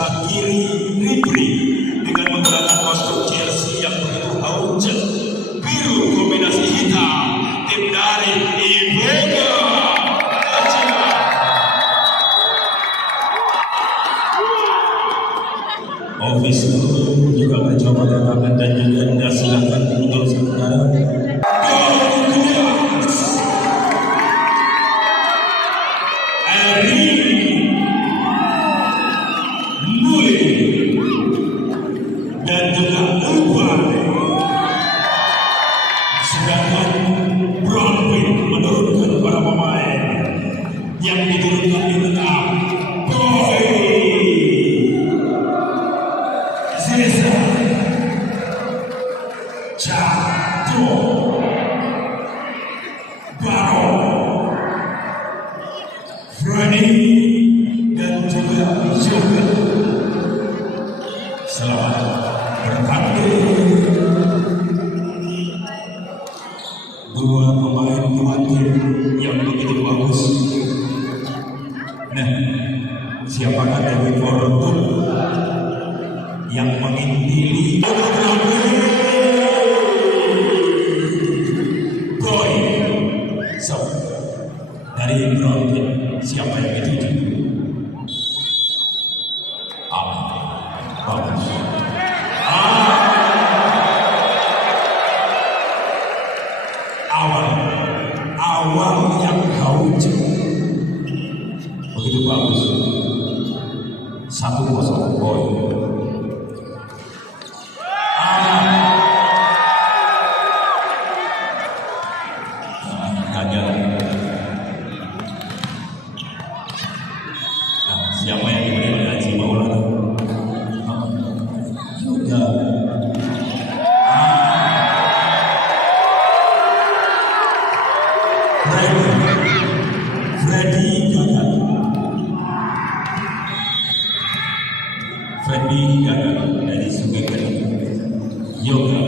sebelah kiri Ribri dengan menggunakan kostum Chelsea yang begitu hauce biru kombinasi hitam, tim dari Iboga. Office juga mencoba larangan dan juga Anda silakan untuk sementara. Dan juga Urban. Sedangkan Broadway menurunkan para pemain yang diturunkan di tengah Boy Zeza Cato Baro Freddy dan juga Yoga. Selamat bertanding. Dua pemain pelatih yang begitu bagus. Nah, siapakah dari Toronto yang mengintili Boy? So, dari Toronto siapa yang dituju? Bagus. Awal yang hauce begitu bagus. 1-0 Boy. Gagal. Nah, siapa yang diberi Haji Maulana? Yoga. Freddy gagal. Freddy gagal dari Sungai Kedung. Yoga.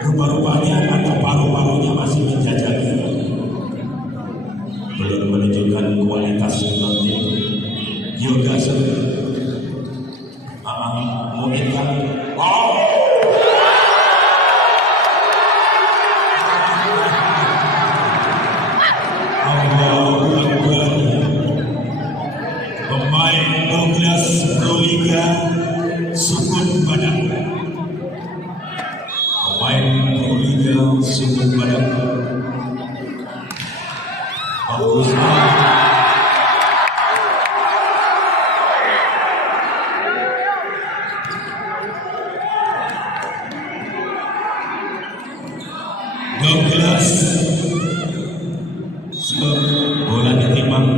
Rupa-rupanya atau paru-parunya masih menjajaki. Belum menunjukkan kualitas nanti. Yoga mungkin kan. Pemain Douglas Proliga Sukun Badak. Pemain Proliga Sukun Badak. Bagus. Douglas bola ditimbang.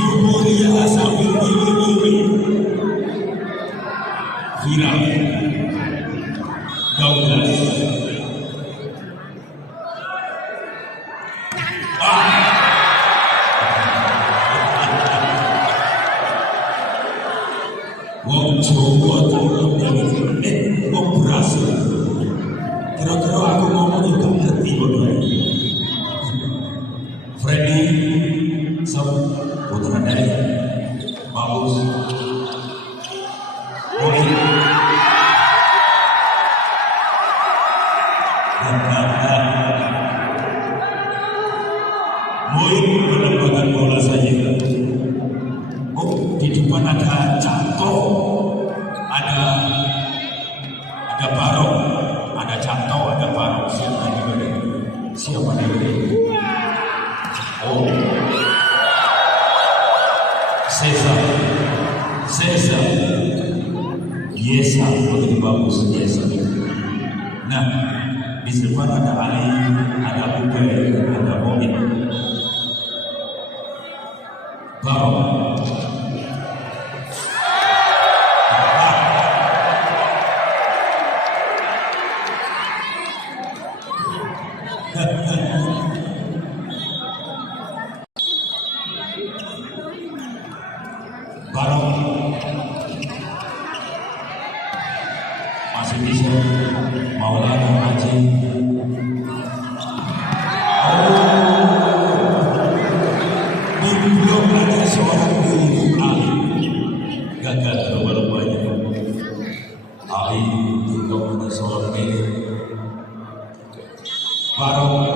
Euforia sambil gili-gili viral. Douglas wong Jawa tolong yang wong berhasil. Kira-kira aku ngomong itu ngerti bodoh. Freddy putra dari bagus. Moin menembakkan bola saja. Oh, di depan ada Cato, ada Barok, ada Cato, ada Barok. Siapa dia? Oh, Cesar, Yesa, begitu bagus Yesa. Nah, di depan ada Ali, ada Ubay, ada Moin, Barok. Barok masih bisa. Maulana Haji. Belum ada seorang guru Ali gagal lomba-lombanya. Ali juga ada seorang guru. Barok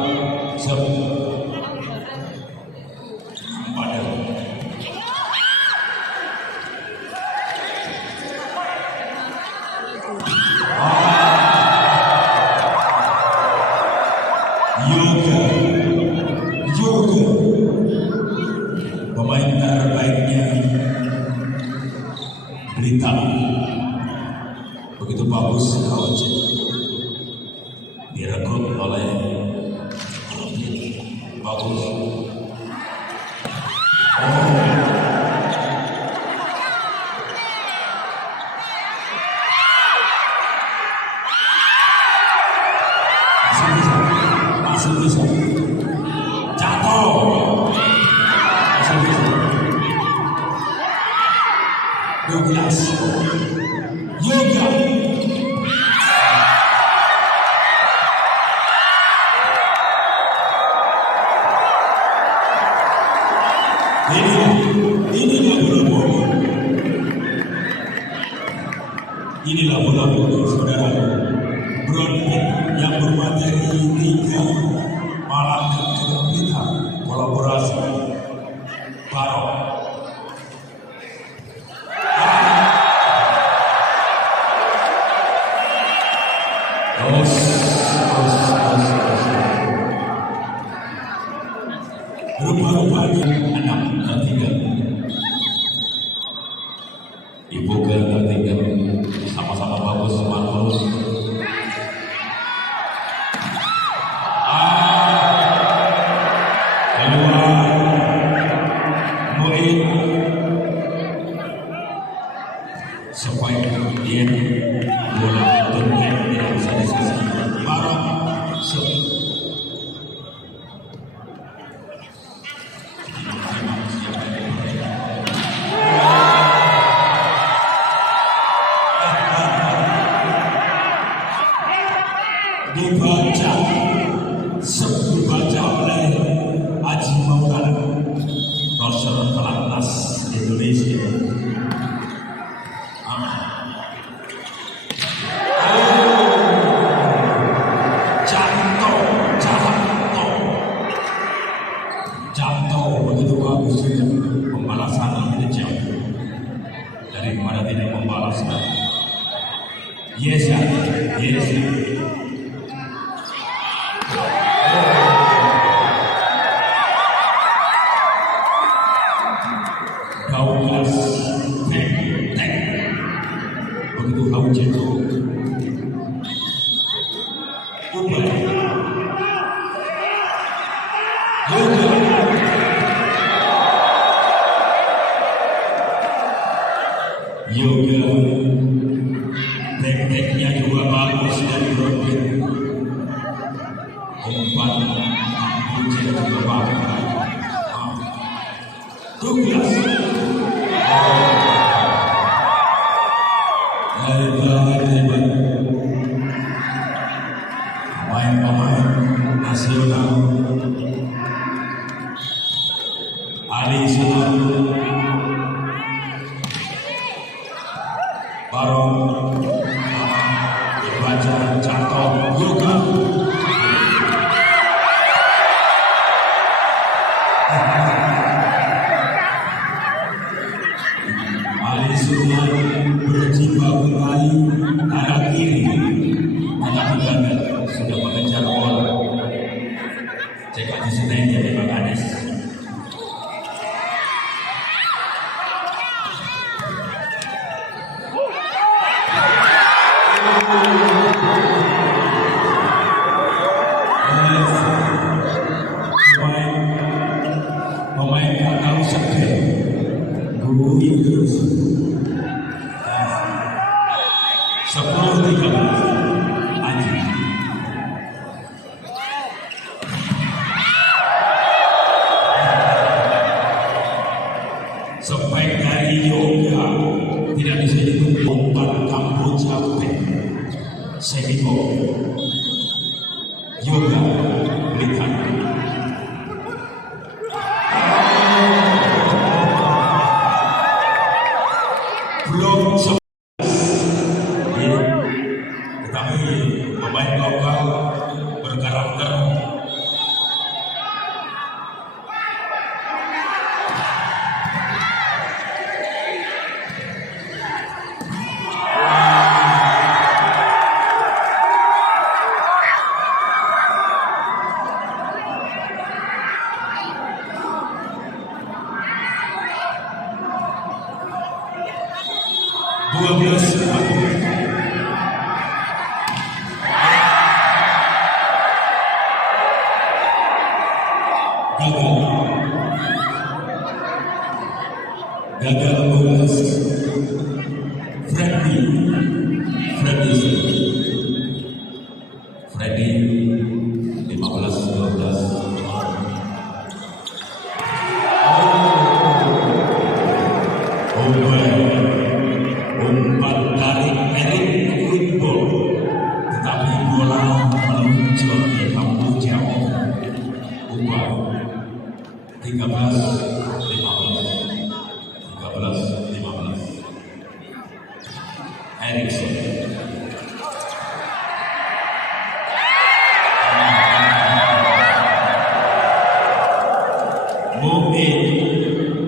Yoga pemain terbaiknya Berita begitu bagus coach direkrut oleh bagus. Masih bisa jatuh, masih bisa 12 Yoga inilah bola voli saudara, Bronpit yang bermateri 3 malam dan juga kita kolaborasi Barok. Rupa-rupanya 6-3 Ibu ke 3 sama-sama bagus bagus. Keluar Muin supaya dia bola terkait yang bisa disisi Barok dibaca oleh Haji Maulana Rasul Pelatnas Indonesia. Jatuh begitu bagus juga pembalasan lebih jauh daripada tidak membalas. Yes. Kaulas tek begitu kau jatuh Ubay Yoga tek-teknya juga bagus dari Bronpit, umpan kucing juga bagus. 12 hebat pemain-pemain nasional Ali Sunan Barok dibaca jatuh Yoga Ali Sunan berjibaku kali arah kiri, tetapi gagal sudah mengejar bola. Cekat di sini jadi Bang Anies. Pemain tak tahu sakit, guru terus. 10-13 Haji. Spek dari Yoga yang di sini itu umpan Kamboja Sehiko Yoga Likan belum ya, tetapi pemain lokal berkarakter gagal bolas Freddy 15-12 umpan dari Erik Football, tetapi bola meluncur di kampung jauh. Ubah 13-15 Erikson Moe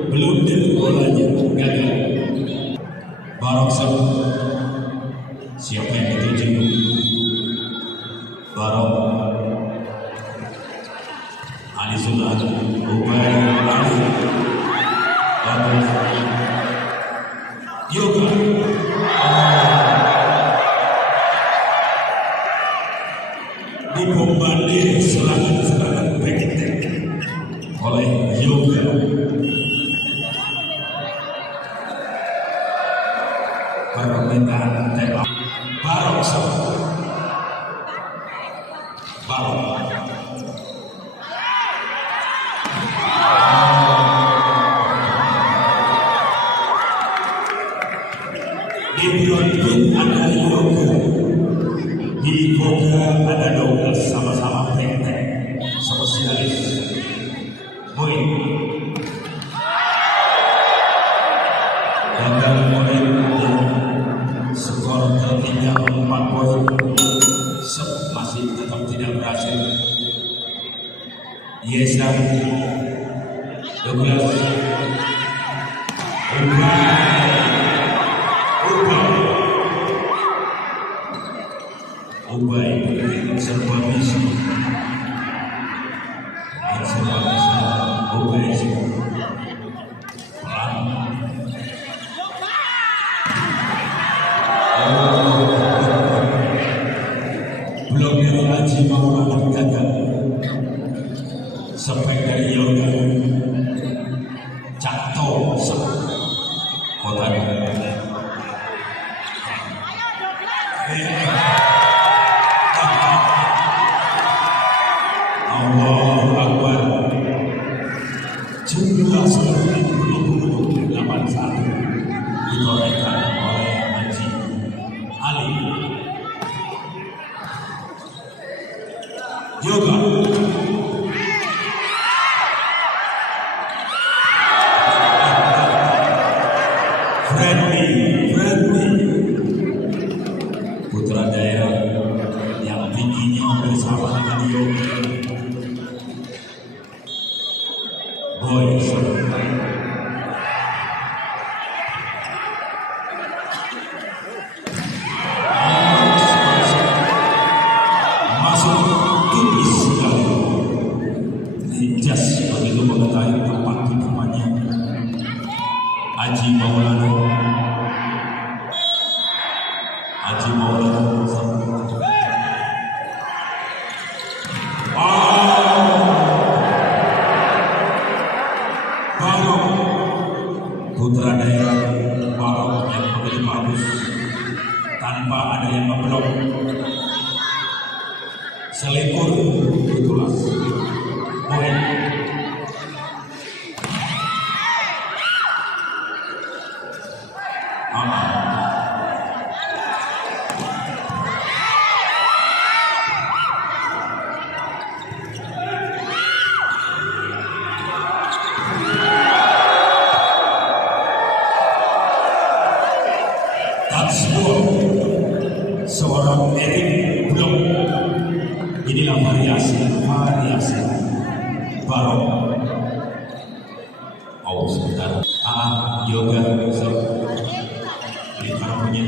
blunder bolanya gagal. Barokson siapa yang dituju? Barok Ali Sunan upaya Ali bagus Yoga dibombardir serangan back-attack oleh Yoga. Permintaan tembak Barokson di Bronpit ada Yoga, di Koga ada Douglas, sama-sama back-attack spesialis. Poin gagal poin, skor tertinggal 4 poin, masih tetap tidak berhasil. Yesa Douglas Ubay serba bisa Ubay belum Haji Maulana gagal. Spek dari Yoga jatuh kota Allahu Akbar. Jumlah seperti belum 81 ditorehkan oleh Haji Ali. Yoga Freddy putra daerah yang tingginya bersama dengan Yoga. Boy masuk tipis sekali. Jas begitu mengetahui tempat temannya Haji Maulana Barok putra daerah Barok yang begitu bagus tanpa ada yang memblok. Selipur itulah poin. Aman. Hotspur seorang Eric Blok. Inilah variasi barok. Oh sebentar, yoga so ini punya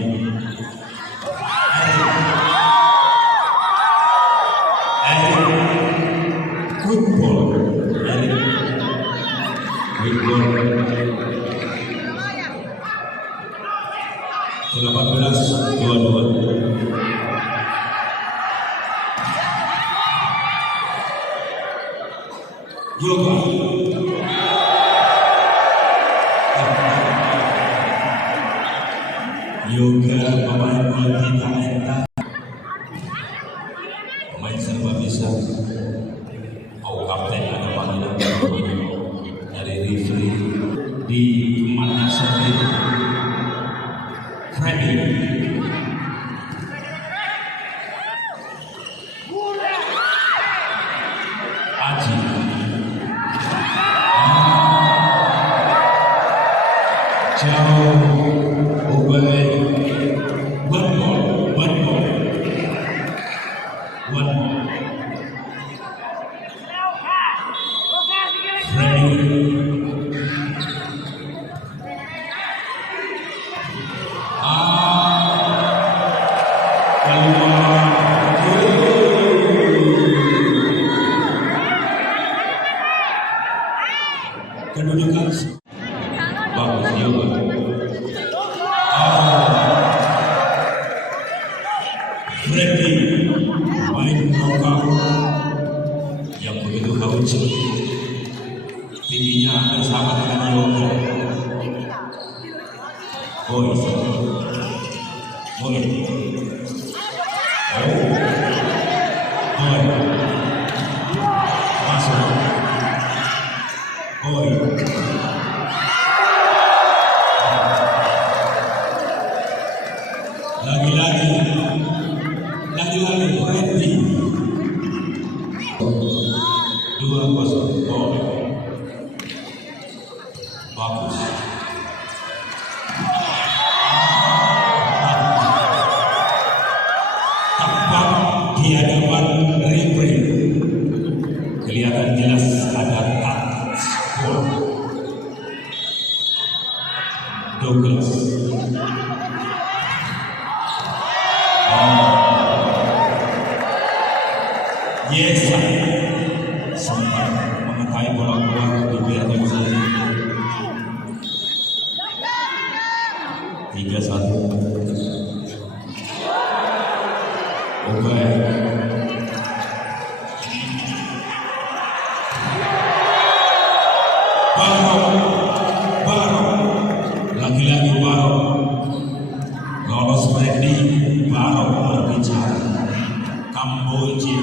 football, football 18-22. Yoga pemain multi talenta, pemain serba bisa. Kapten ada panggilan dari referee di mana sendiri. Freddy Aji jauh Ubay one more kedudukan bagus juga. Freddy main knockout yang begitu haus, tingginya hampir sama dengan Yoga. Boys, masuk. Lagi-lagi Freddy 2-0. Bagus. Tepat di hadapan referee. Kelihatan jelas ada touch sport. Douglas. Yes, sempat mengetahui bola keluar di belakang saya. 3-1. Oke. Barok. Lagi-lagi Barok. Lolos Freddy, Barok berbicara. Kamboja.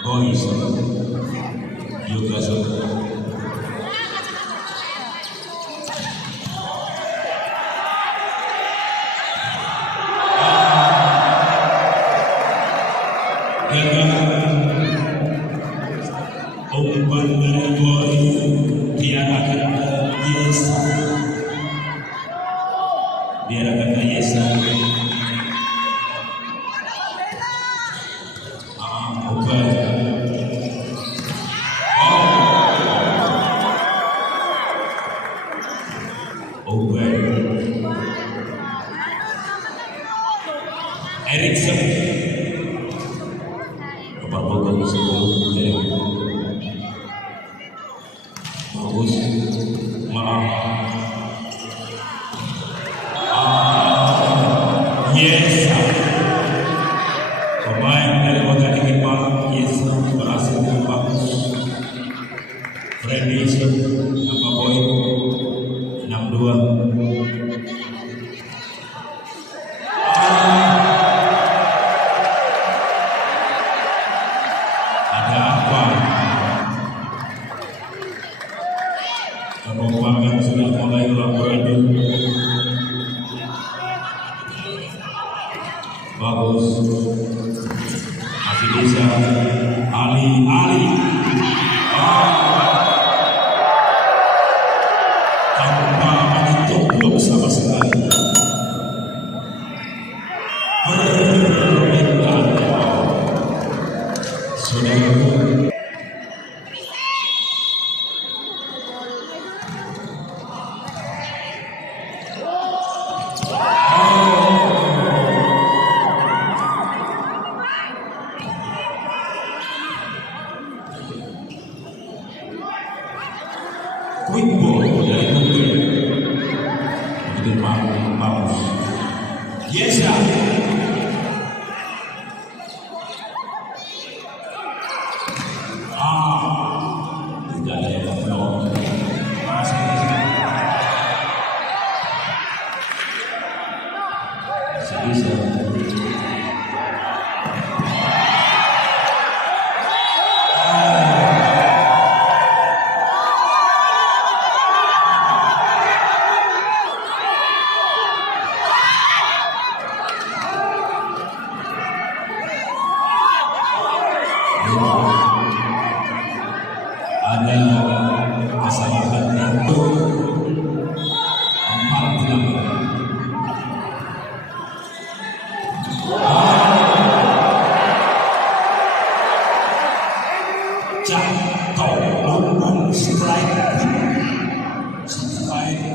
Boys, juga sudah. Umpan dari Boy diarahkan ke Yesa. Erikson Bagus maaf. Yes, pemain dari Kota Dingin Malang, yes, berhasil dengan bagus. Freddy nama poin 62.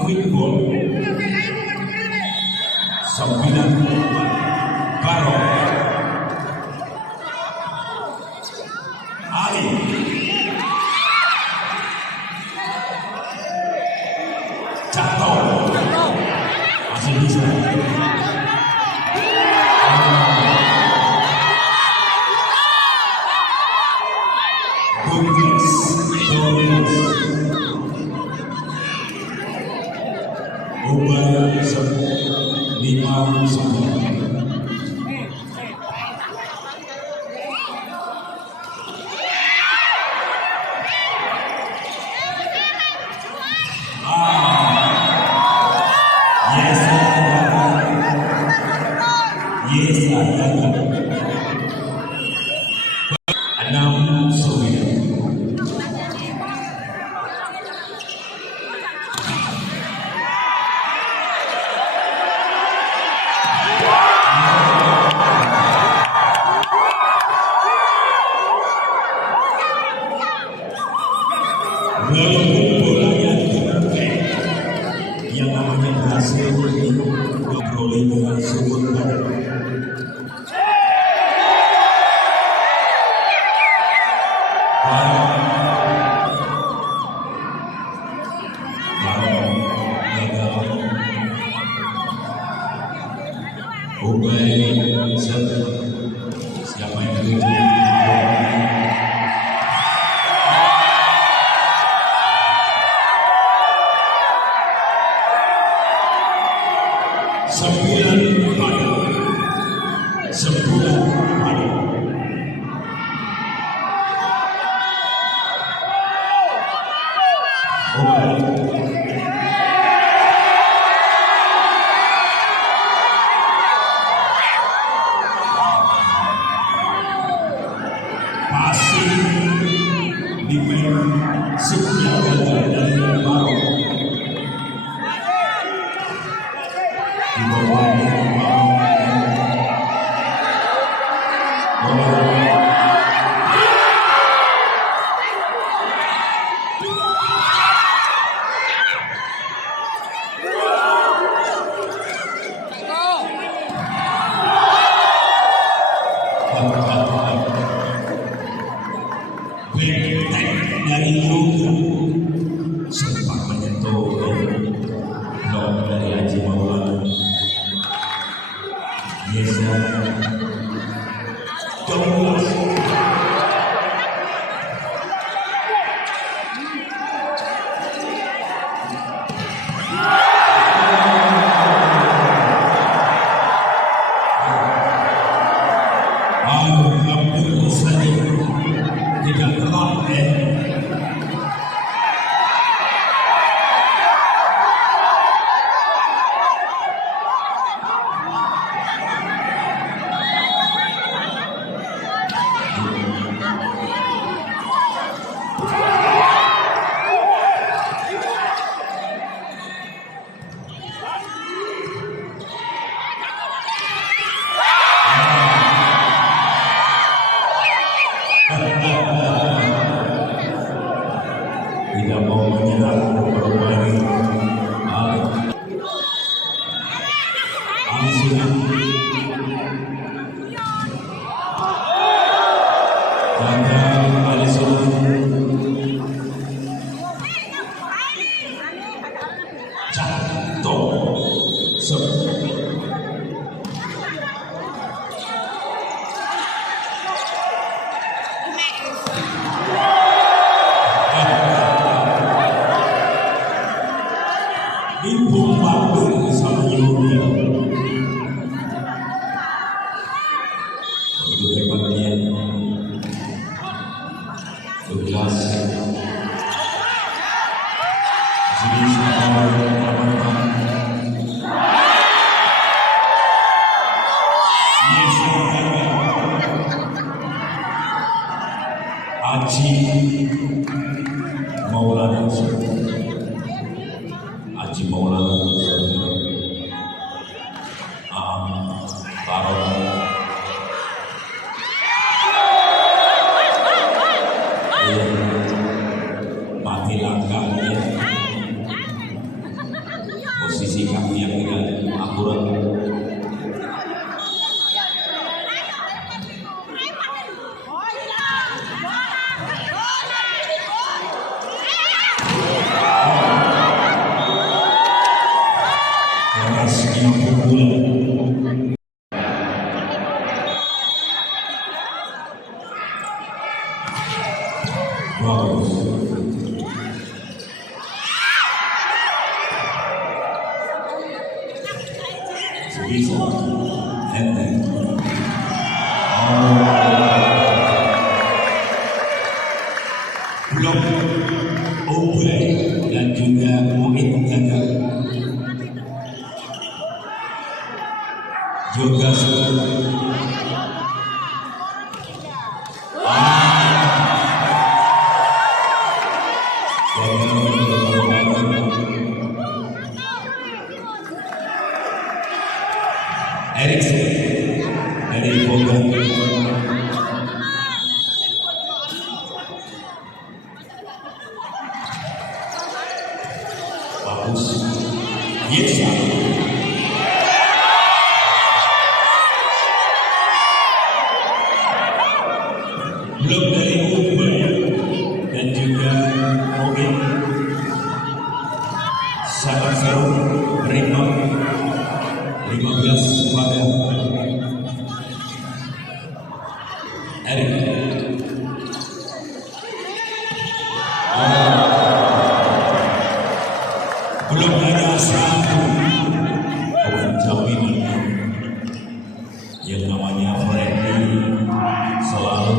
quick ball 9 Baro Ali jatuh masih bisa Ubah 5-9. Walaupun bolanya dipakai, yang namanya berhasil diperoleh dengan sumber bola. Siapa yang dituju? Sebulan pada masih diberi sekian dari Baro di bawah dari Luka sempat menyentuh blok dari Haji Maulana. Yesa 12. Abdul Salim tidak telak tidak mau menyerah bermain. Ali sudah jatuh dibumbang sama ibunya. Begitu hebatnya 12 Haji Maulana Haji Maulana Baro mati langkahnya posisi kaki yang tidak akurat. Bisa enteng. Blok Obre dan juga Mu'id gagal. Juga Eriksen dari Bogan. Bagus. Yes. Blok dari Ubay dan juga Mungkin sama-sama rebound 15 pada Erik. Belum ada satu jaminan yang namanya Freddy selalu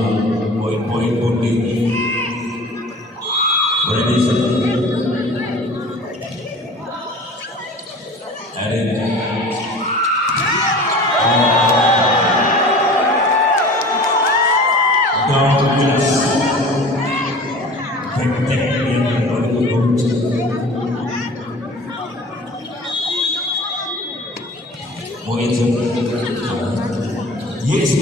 poin-poin putih. Freddy Erik. Yes.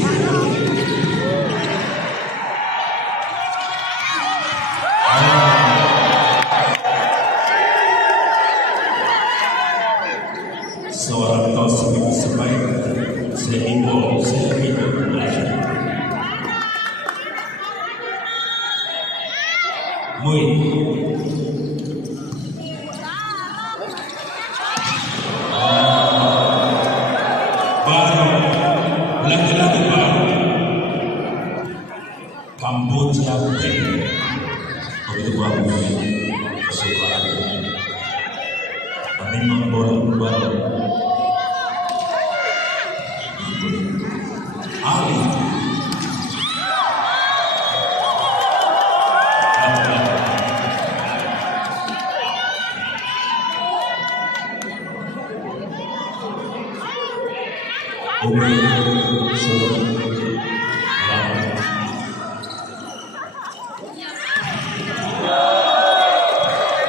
Seorang tossing sebaik sehingga baru lagi-lagi baru Kamboja begitu bagus kesukaan memang bola baru Ali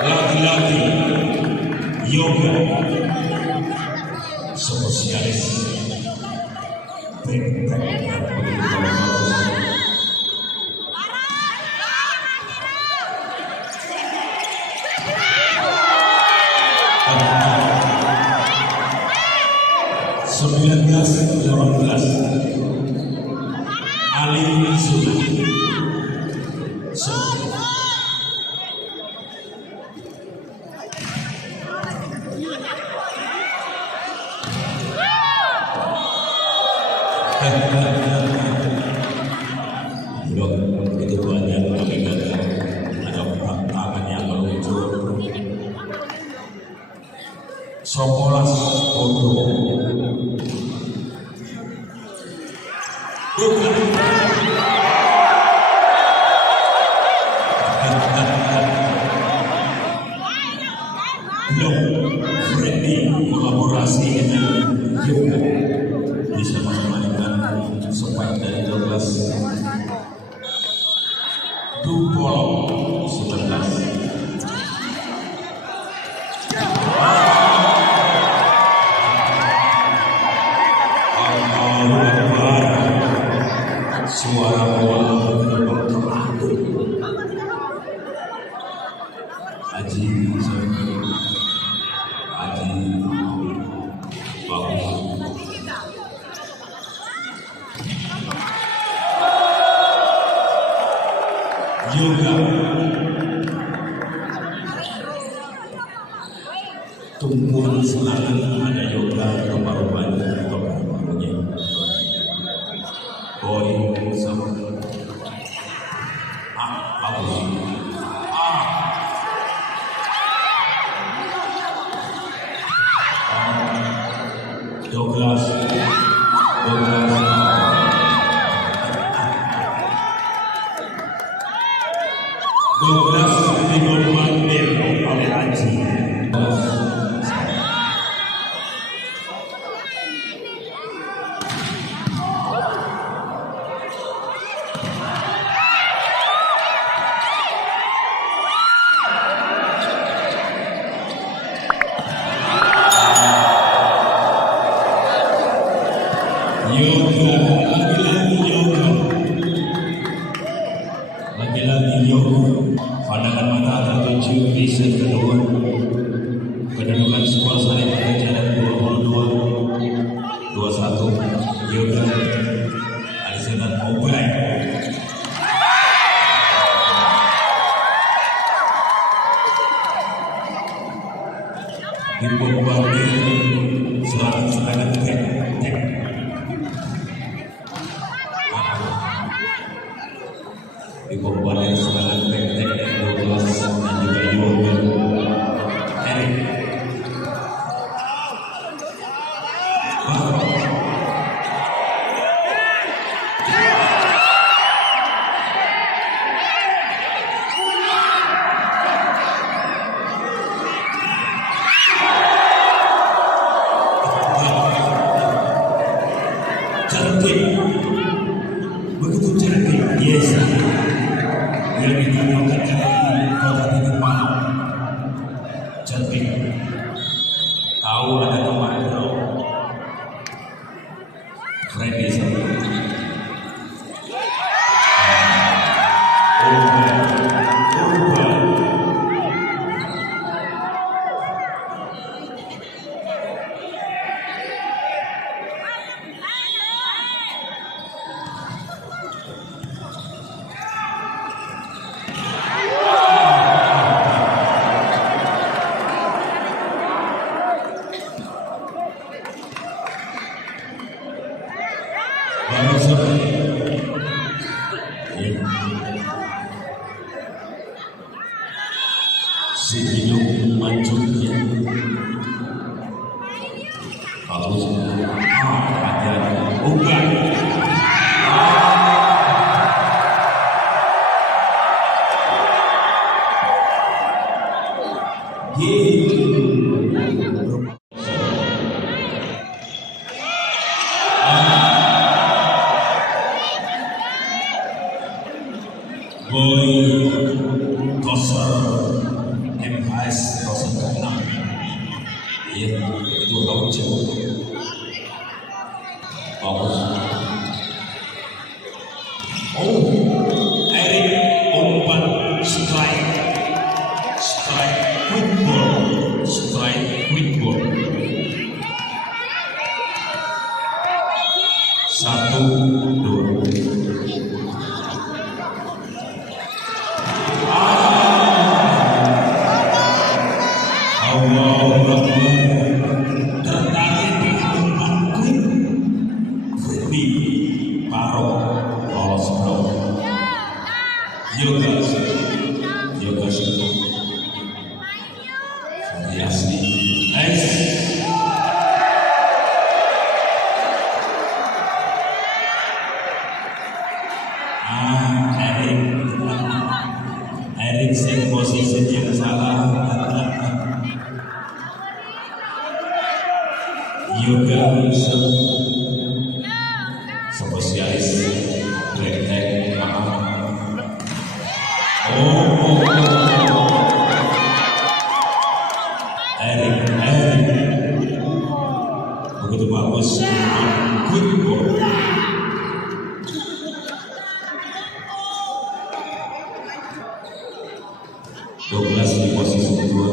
lagi-lagi yoga spesialis Ali Sudah begitu banyak ada tangan yang meluncur Sokolas foto Freddy kolaborasi dengan juga bisa memainkan sepanjang dari 12 Dupol 11 suara bola teratur Haji Semua selatan ada yoga rupa-rupanya atau apa-apanya. Boy sama bagus. Douglas dibuat oleh Haji. Lagi-lagi yoga. Pandangan mata tertuju di set kedua. Kedudukan skor saling berjalan 22-21. Yoga Alison dan Obai. Di bawah serangan tek. Di bawah serangan tek 12 dan juga yoga. Erik. Cantik, begitu cantik, yes. Yang ditanyakan dari kota titik malam, cantik. Tahu ada teman tahu. Freddy sama. Si hidung mancungnya bagus. Bukan. Boy Koser MHS 06. Iya, itu bagus. Bagus. Erik umpan strike quick ball. 1-2. Yoga Yasni. Erik set posisi yang salah. Yoga spesialis break. Erik begitu bagus. Quick ball. Douglas di posisi kedua.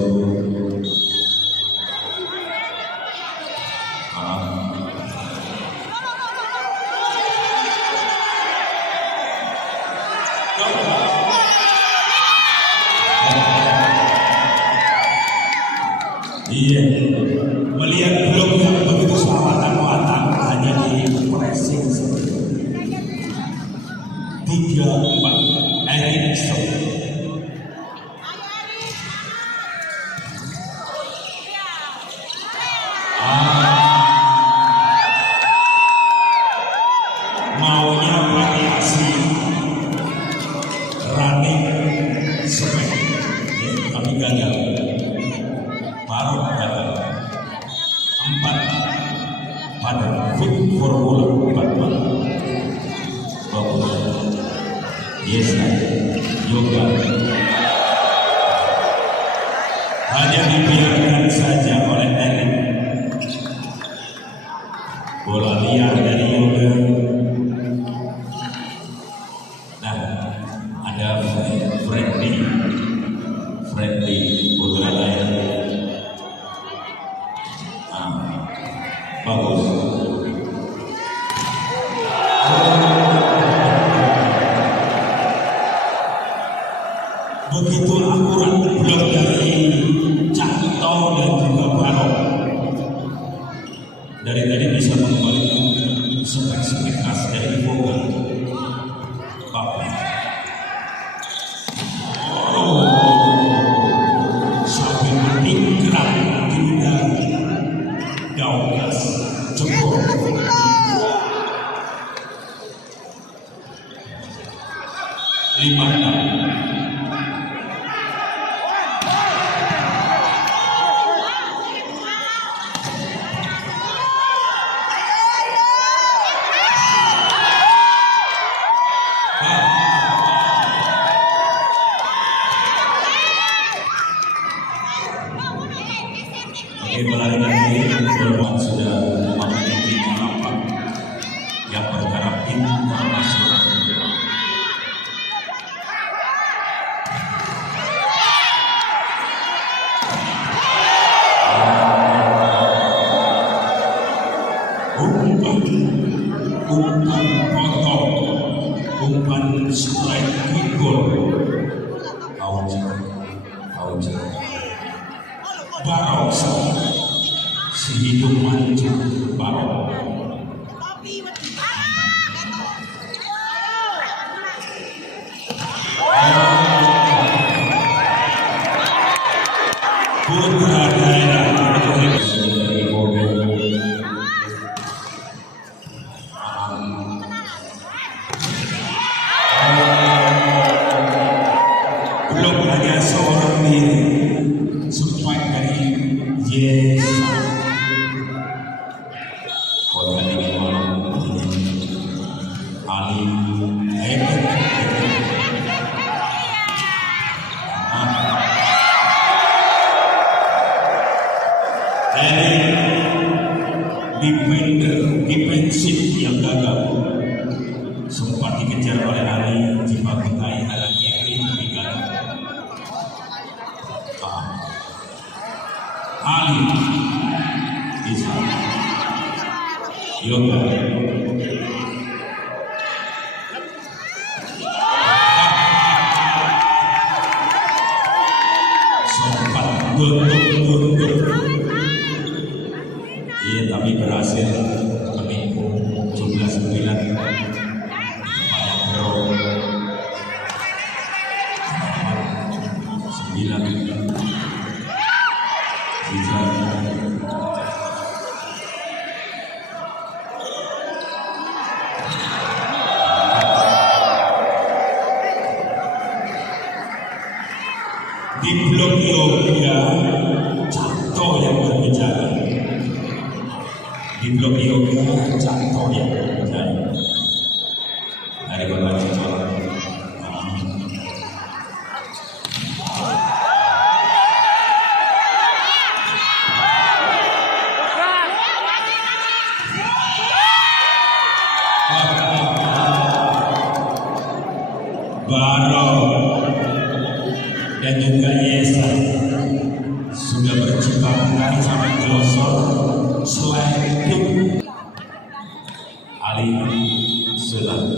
Iya. melihat blok yang begitu selawatan matang hanya di pressing 3-4 Erikson. Maunya variasi running spek, tapi gagal. Baru gagal. 4 pada fit formula 4. Bagus. Yes, yoga. Hanya dibiarkan saja oleh Erik. Bola liar dari yoga. Nah, ada friendly bola liar. Bagus. Begitu akurat blok dari Cakto dan juga Barok. Dari tadi bisa mengembalikan spek-spek khas dari Boga. Bapak. Sampai meningkat tidak gaugas jempol. 5-6. Melarikan diri, Bola sudah memiliki harapan yang bertaraf internasional. Umpan potong, umpan strike quick goal. Out. Barok si hidung mancung Barok. Putra daerah belum hanya seorang diri. Spike dari Yes. Kota dingin malam Ali defensif yang gagal sempat dikejar oleh Ali Cipakutai arah kiri tapi gagal. Ali bisa yoga sempat guntur iya tapi berhasil menipu jumlah 9 banyak draw 9 bisa di blok yoga Cakto yang berbicara. Di blok yoga Cakto yang berbicara dari Bapak Cakto. Barok dan juga Yesa sudah berjibaku sampai glosor selain Ali Selang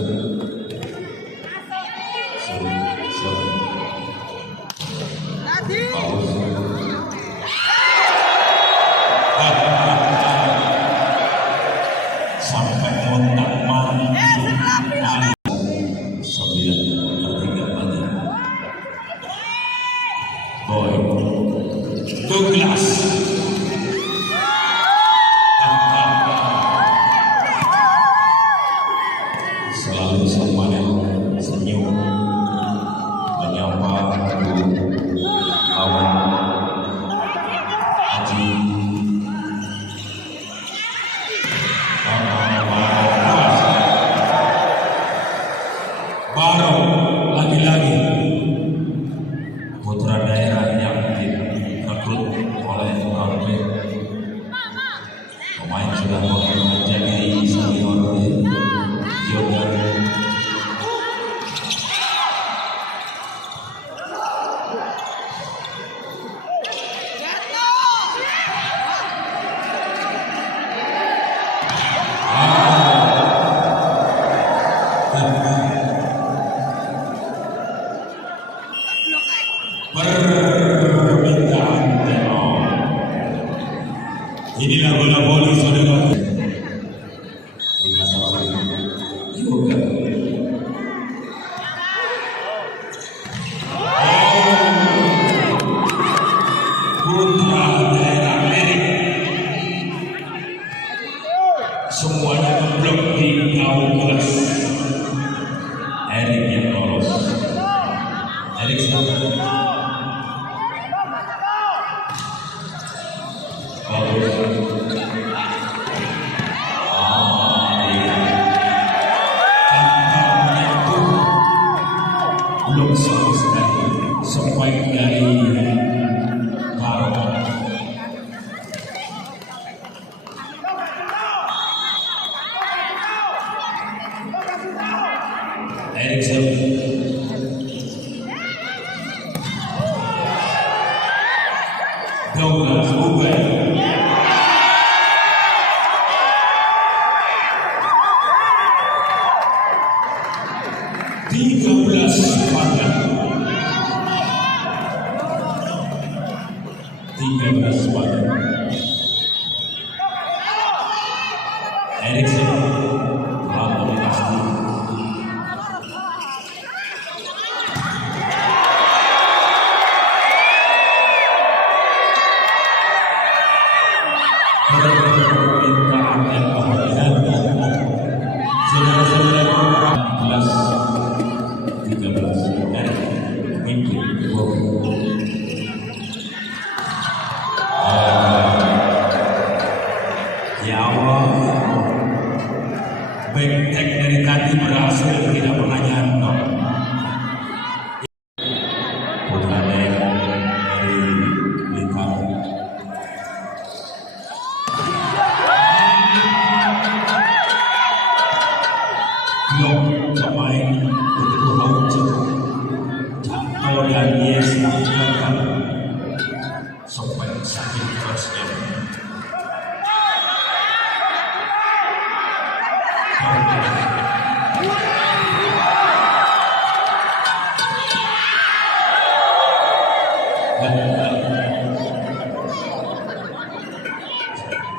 sampai kontak mati 9/3 lagi. Boy Douglas selalu senyum menyapa lawan Haji baru lagi-lagi putra daerah yang direkrut oleh Alvin. Pemain sudah menjadi senior di Yoga. Permintaan tenor. Inilah bola voli saudara. Yoga. Putra daerah Erik. Semuanya memblok di gawang kelas. Erik yang lolos. Erik belum sama sekali sebaik dari Baro. Erikson Douglas Uber 13 pada 13 pada Erikson telah melepaskan permintaan yang saudara-saudara 13 mimpi di awal back dari tadi berhasil tidak pernah nyantol. Putra daerah dari Blitar blok pemain begitu haus jatuh dan yes gagal sampai sakit kerasnya.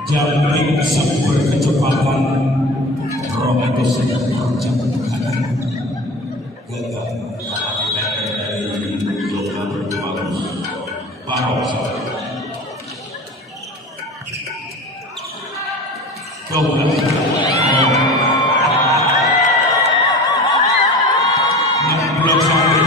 Jamping super kecepatan Roberto sedang terjang ke kanan gagal karena dari Yoga bagus bagus Douglas blok sampai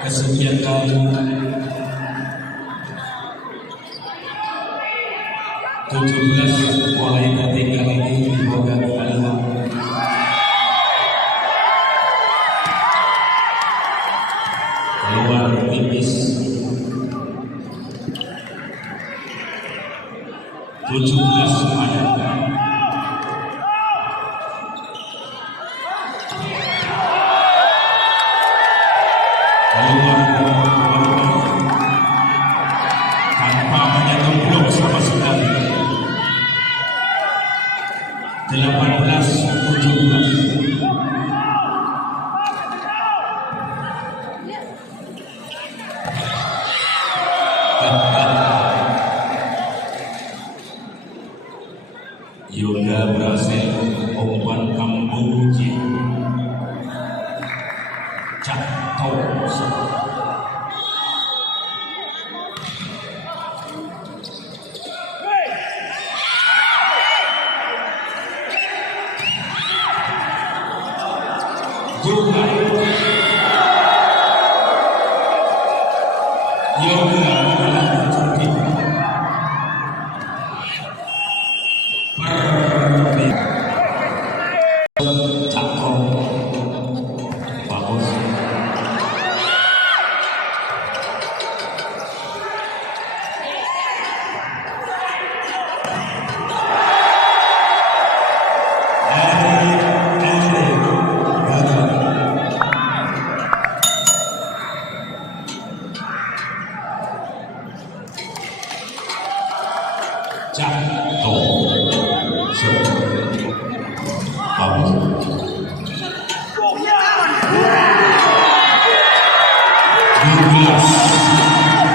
kesekian kali 17 mulai ketiga lagi dibawa Kalimantan. keluar tipis 17 semuanya. Keluar tanpa menyentuh blok sama sekali. 18-17. Yoga berhasil umpan Kamboja jatuh. Yoga adalah terjadi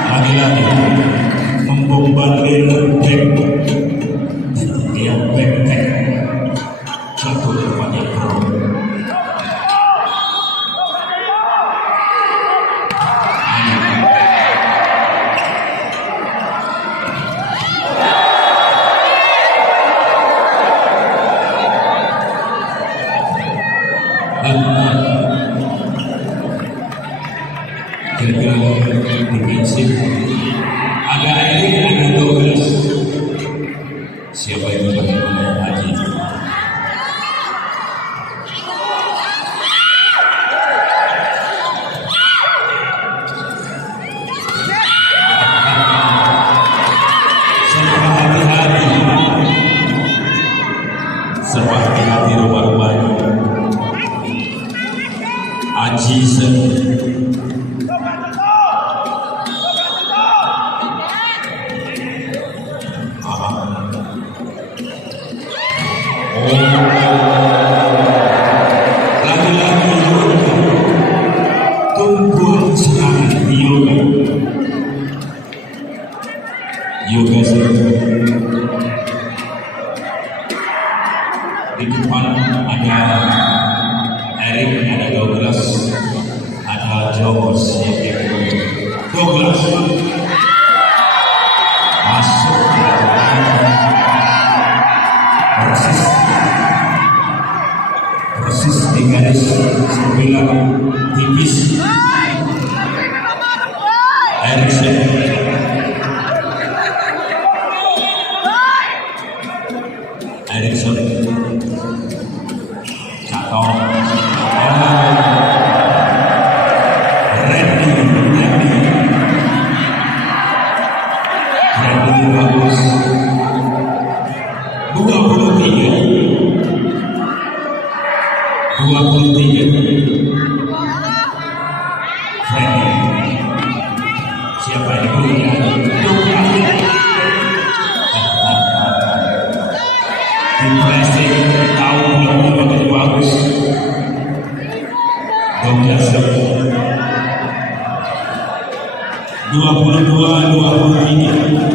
lagi-lagi membombardir back, dia back jatuh di depannya bro. Kira-kira defensif ada ini ada Douglas, siapa yang dipakai oleh Haji? Serba hati-hati rupa-rupanya Haji lagi-lagi tumbuhan serangan Yoga di depan ada Erik, ada Douglas, ada Jogos yang Douglas masuk persis di garis 9 tipis. Eriksen atau Randy bagus 23 siapa yang punya impresi tahu belum begitu bagus 22-23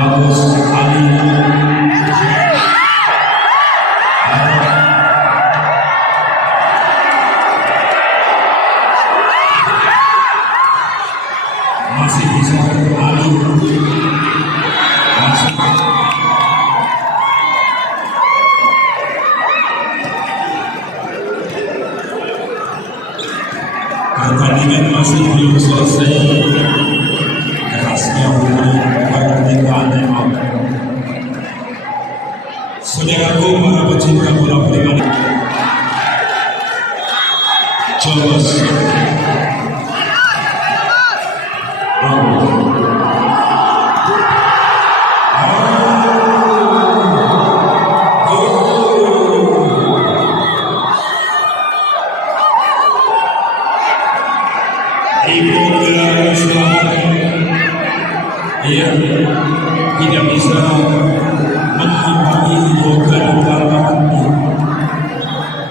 bagus Ali masih bisa beralih masuk. Pertandingan masih belum selesai. Kerasnya pertandingan memang. Saudaraku para pecinta bola voli, Charles. Ia tidak bisa mengimbangi luka-luka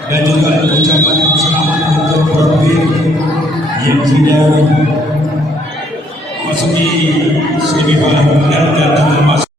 dan juga ucapan selamat untuk profil yang sudah masuki semifinal dan juga masuk